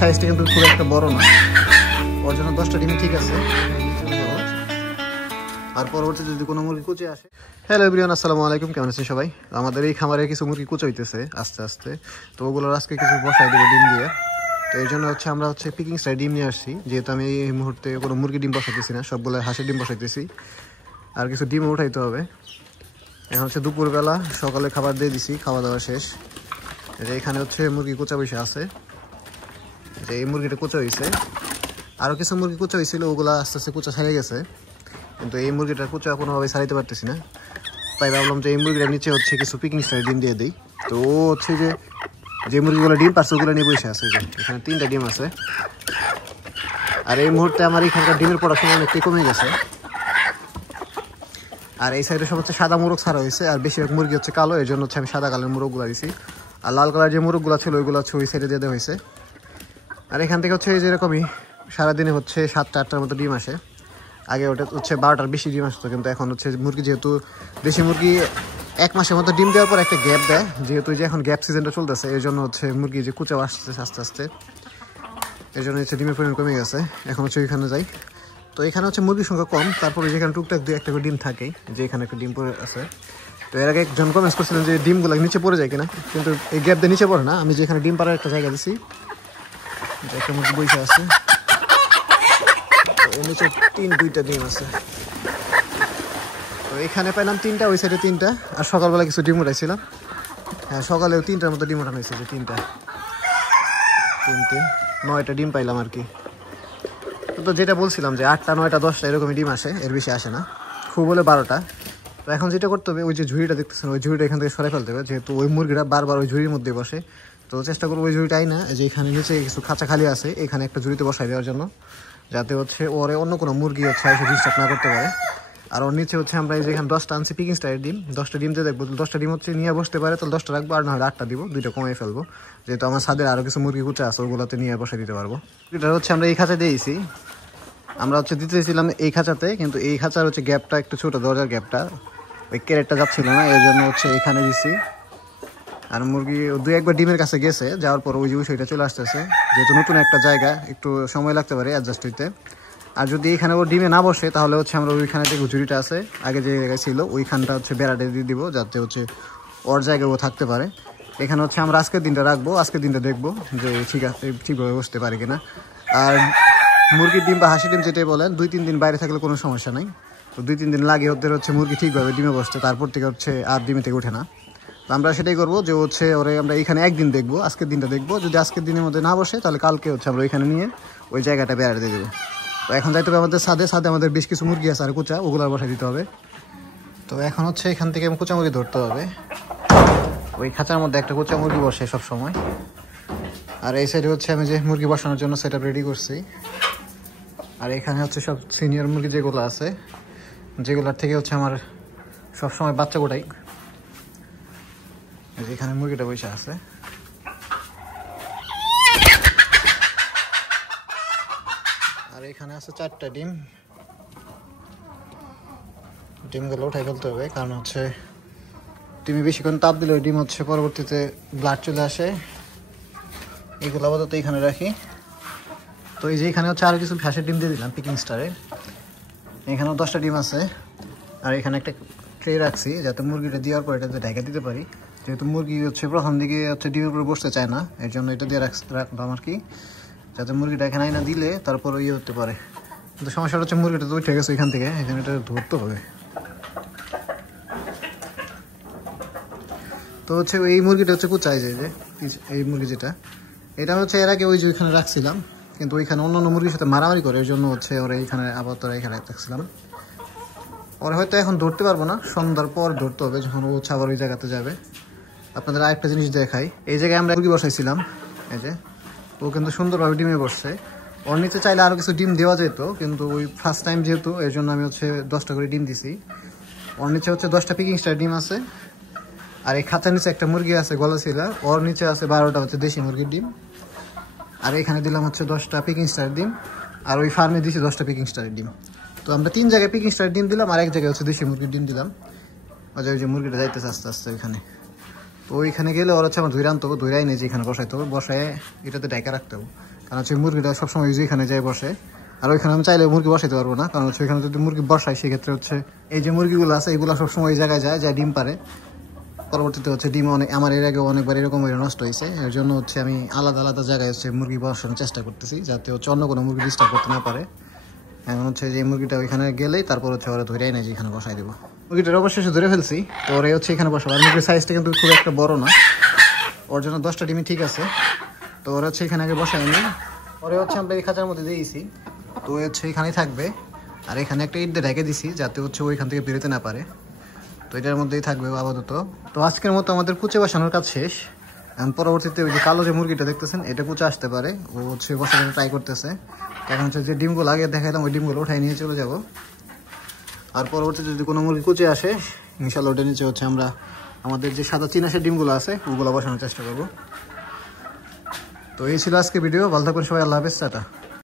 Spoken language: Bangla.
সাইজটা কিন্তু খুব একটা বড় না, ওর জন্য 10টা ডিম ঠিক আছে। আর পরবর্তীতে যদি কোনো মুরগি কুচে আসে। হ্যালো এভরিওয়ান, আসসালামু আলাইকুম, কেমন আছেন সবাই? আমাদের এই খামারে কিছু মুরগি কুচে হইতেছে আস্তে আস্তে, তো ওগুলোর আজকে কিছু বসাই দেবো ডিম দিয়ে। তো এই জন্য আমরা পিকিং স্টাইল ডিম নিয়ে আসছি, যেহেতু আমি এই মুহূর্তে কোনো মুরগি ডিম বসাইতেছি না, সবগুলো হাঁসের ডিম বসাইতেছি। আর কিছু ডিম উঠাইতে হবে। এখন দুপুরবেলা, সকালে খাবার দিয়ে দিছি, খাওয়া দাওয়া শেষ। যে এখানে মুরগি কুচা বসে আছে, যে এই মুরগিটা কুচা হয়েছে। আরও কিছু মুরগি কুচা হয়েছিল, ওগুলো আস্তে আস্তে কুচা ছাড়িয়ে গেছে, কিন্তু এই মুরগিটার কুচা কোনোভাবে ছাড়াইতে পারতেছি না। তাই ভাবলাম যে এই মুরগিটার নিচে কিছু পিকিং স্টাইল ডিম দিয়ে দিই। তো ও যে মুরগিগুলো ডিম পাচ্ছে ওগুলো নিয়ে বসে আছে। এখানে 3টা ডিম আছে। আর এই মুহূর্তে আমার এখানকার ডিমের প্রোডাকশন অনেকটাই কমে গেছে। আর এই সাইডে সব সাদা মোরগ ছাড়া হয়েছে, আর বেশিরভাগ মুরগি কালো, এর জন্য আমি সাদা কালার মোরগগুলো দিছি। আর লাল কালার যে মোরগগুলো ছিল ওইগুলো ওই সাইডে দিয়ে দেওয়া হয়েছে। আর এখান থেকে যেরকমই সারাদিনে 7-8টার মতো ডিম আসে। আগে ওটা 12টার বেশি ডিম আসতো, কিন্তু এখন মুরগি, যেহেতু দেশি মুরগি 1 মাসের মতো ডিম দেওয়ার পর একটা গ্যাপ দেয়, যেহেতু এখন গ্যাপ সিজনটা চলতেছে, এই জন্য মুরগি কুচাও আসতেছে আস্তে আস্তে, এই জন্য ডিমের পরিমাণ কমে গেছে। এখন ওইখানে যাই। তো এখানে মুরগির সংখ্যা কম, তারপরে যেখানে টুকটাক 2-1টা করে ডিম থাকেই, যে এখানে একটা ডিম পড়ে আছে। তো এর আগে একজন কমেন্টস করছিলেন যে ডিমগুলো নিচে পড়ে যায় কিনা, কিন্তু এই গ্যাপ দিয়ে নিচে পড়ে না। আমি যেখানে ডিম পাড়ার একটা জায়গা দিছি, একটা মুরগি বসে আছে, নিচে 2টা ডিম আছে। তো এখানে পাইলাম 3টা, ওই সাইডে 3টা। আর সকালবেলা কিছু ডিম উঠাইছিলাম। হ্যাঁ, সকালেও 3টার মতো ডিম উঠানো হয়েছে, 3টা 3 9টা ডিম পাইলাম আর কি। তো যেটা বলছিলাম যে 8টা 9টা 10টা এরকমই ডিম আসে, এর বেশি আসে না, খুব হলে 12টা। তো এখন যেটা করতে হবে, ওই যে ঝুড়িটা দেখতেছেন, ওই ঝুড়িটা এখান থেকে সরাই ফেলতে হবে, যেহেতু ওই মুরগিটা বারবার ওই ঝুড়ির মধ্যে বসে। তো চেষ্টা করবো ওই ঝুড়িটাই না, যে এখানে নিচে কিছু খাঁচা খালি আছে, এখানে একটা ঝুড়িতে বসাই দেওয়ার জন্য, যাতে ওরে অন্য কোনো মুরগি এসে ডিস্টার্ব না করতে পারে। আর ওর নিচে আমরা এই যে এখানে 10টা আনছি পিকিং স্টাইলের ডিম, 10টা ডিম দিয়ে দেখবো। 10টা ডিম নিয়ে বসতে পারে, তাহলে 10টা রাখবো, আর না হলে 8টা দিব, 2টা কমিয়ে ফেলবো, যেহেতু আমার ছাদের আরও কিছু মুরগি কুচা আছে, ওগুলোতে নিয়ে বসে দিতে পারবো। এটা আমরা এই খাঁচা দিয়েছি, আমরা দিতে চাইছিলাম এই খাঁচাতে, কিন্তু এই খাঁচার গ্যাপটা একটু ছোট, দরজার গ্যাপটা, ওই ক্যারেটটা যাচ্ছিল না, এই জন্য এখানে দিছি। আর মুরগি 2-1বার ডিমের কাছে গেছে, যাওয়ার পর ওই যে বিষয়টা চলে আসতেছে, যেহেতু নতুন একটা জায়গা, একটু সময় লাগতে পারে অ্যাডজাস্ট হইতে। আর যদি এখানে ও ডিমে না বসে, তাহলে আমরা ওইখানে যে ঝুড়িটা আছে আগে যে জায়গায় ছিল, ওইখানটা বেড়াটে দিয়ে দিব, যাতে ওর জায়গায় ও থাকতে পারে। এখানে আমরা আজকের দিনটা রাখবো, আজকের দিনটা দেখবো যে ঠিক আছে, ঠিকভাবে বসতে পারে কিনা। আর মুরগির ডিম বা হাঁসের ডিম যেটাই বলেন, 2-3 দিন বাইরে থাকলে কোনো সমস্যা নাই। তো 2-3 দিন লাগে ওদের মুরগি ঠিকভাবে ডিমে বসতে, তারপর থেকে আর ডিমে থেকে ওঠে না। তো আমরা সেটাই করবো, যে ওরে আমরা এখানে একদিন দেখবো, আজকের দিনটা দেখবো। যদি আজকের দিনের মধ্যে না বসে, তাহলে কালকে আমরা ওইখানে নিয়ে ওই জায়গাটা বেড়াতে দিয়ে দেবো। তো এখন যাইতে হবে আমাদের ছাদে আমাদের বেশ কিছু মুরগি আছে আর কুচা, ওগুলো বসাই দিতে হবে। তো এখন এখান থেকে কুচা মুরগি ধরতে হবে। ওই খাঁচার মধ্যে একটা কুচা মুরগি বসে সব সময়। আর এই সাইডে আমি যে মুরগি বসানোর জন্য সেট আপ রেডি করছি। আর এখানে সব সিনিয়র মুরগি যেগুলো আছে, যেগুলোর থেকে আমার সবসময় বাচ্চা গোটাই। এখানে মুরগিটা বসে আছে। আর এখানে আছে 4টা ডিম, ডিমগুলো উঠাই ফেলতে হবে, কারণ ডিমে বেশিক্ষণ তাপ দিলে ডিম পরবর্তীতে ব্লাড চলে আসে। এগুলো আপাতত এখানে রাখি। তো এই যে এখানে আরো কিছু হাঁসের ডিম দিয়ে দিলাম পিকিং স্টারে। এখানেও 10টা ডিম আছে। আর এখানে একটা ট্রে রাখছি, যাতে মুরগিটা দেওয়ার পর এটাতে ঢেকে দিতে পারি, যেহেতু মুরগি প্রথম দিকে ডিমের উপরে বসতে চায় না, এর জন্য এটা দিয়ে রাখলাম আর কি, যাতে মুরগিটা এখানে না দিলে তারপর হতে পারে। কিন্তু সমস্যাটা মুরগিটা তো উঠে গেছে এখান থেকে, এখানে এটা ধরতে হবে। তো এই মুরগিটা কুচাই যায়, যে এই মুরগি যেটা, এটা এর আগে ওই যে ওইখানে রাখছিলাম, কিন্তু ওইখানে অন্যান্য মুরগির সাথে মারামারি করে, এর জন্য ওরা এইখানে আপাতত এখানে রাখছিলাম। ওরা হয়তো এখন ধরতে পারবো না, সন্ধ্যার পর ধরতে হবে, যখন ও আবার ওই জায়গাতে যাবে। আপনাদের আরেকটা জিনিস দেখাই, এই জায়গায় আমরা মুরগি বসাইছিলাম, এই যে ও কিন্তু সুন্দরভাবে ডিমে বসছে। ওর নিচে চাইলে আরও কিছু ডিম দেওয়া যেত, কিন্তু ওই ফার্স্ট টাইম যেহেতু, এই জন্য আমি 10টা করে ডিম দিছি। ওর নিচে 10টা পিকিং স্টার ডিম আছে। আর এই খাঁচার নিচে একটা মুরগি আছে গলাশিলা, ওর নিচে আছে 12টা দেশি মুরগির ডিম। আর এখানে দিলাম 10টা পিকিং স্টার ডিম। আর ওই ফার্মে দিয়েছি 10টা পিকিং স্টারের ডিম। তো আমরা 3 জায়গায় পিকিং স্টার ডিম দিলাম, আর এক জায়গায় দেশি মুরগির ডিম দিলাম। ওই যে মুরগিটা যাইতেছে আস্তে আস্তে ওইখানে। তো ওইখানে গেলে ওরা আমার ধুইরে আনতে হবে, ধুইরাই নিয়ে যে এখানে বসাইতে হবে, বসায় এটাতে ঢাকা রাখতে হবে, কারণ হচ্ছে মুরগিটা সবসময় এখানে যায় বসে। আর ওইখানে আমি চাইলে মুরগি বসাইতে পারবো না, কারণ হচ্ছে ওইখানে যদি মুরগি বসাই সেক্ষেত্রে হচ্ছে এই যে মুরগিগুলো আছে এইগুলো সবসময় ওই জায়গায় যায়, যা ডিম পারে। পরবর্তীতে হচ্ছে ডিম আমার এর আগে অনেকবার এরকম নষ্ট হয়েছে। এর জন্য হচ্ছে আমি আলাদা আলাদা জায়গায় হচ্ছে মুরগি বসানোর চেষ্টা করতেছি, যাতে হচ্ছে অন্য কোনো মুরগি ডিস্টার্ব করতে না পারে। এখন হচ্ছে যে মুরগিটা ওইখানে গেলেই তারপর হচ্ছে ওরা ধরেই নেয় যে এখানে বসাই দেবো। মুরগিটার অবশেষে ধরে ফেলছি, তো ওরা হচ্ছে এখানে বসাবো। আর মুরগির সাইজটা কিন্তু খুব একটা বড় না, ওর জন্য 10টা ডিমই ঠিক আছে। তো ওরা হচ্ছে এখানে আগে বসাই নি, ওরা হচ্ছে আমরা এই খাঁচার মধ্যে দিয়েছি, তো হচ্ছে এখানেই থাকবে। আর এখানে একটা ইট দিয়ে ঢেকে দিছি, যাতে হচ্ছে ওইখান থেকে বেরোতে না পারে। তো এটার মধ্যেই থাকবে আপাতত। তো আজকের মতো আমাদের কুচে বসানোর কাজ শেষ। এখন পরবর্তীতে ওই যে কালো যে মুরগিটা দেখতেছেন, এটা কুচে আসতে পারে, ও হচ্ছে বসানোর ট্রাই করতেছে। এখন হচ্ছে যে ডিমগুলো আগে দেখাইলাম, ওই ডিমগুলো উঠাই নিয়ে চলে যাব। আর পরবর্তীতে যদি কোনো মুরগি কুচে আসে, ইনশাল্লাহ ওটা নিচে হচ্ছে আমরা আমাদের যে সাদা চিনাশের ডিমগুলো আছে ওগুলো বসানোর চেষ্টা করবো। তো এই ছিল আজকে ভিডিও। ভালো থাকবেন সবাই, আল্লাহ হাফেজ, টাটা।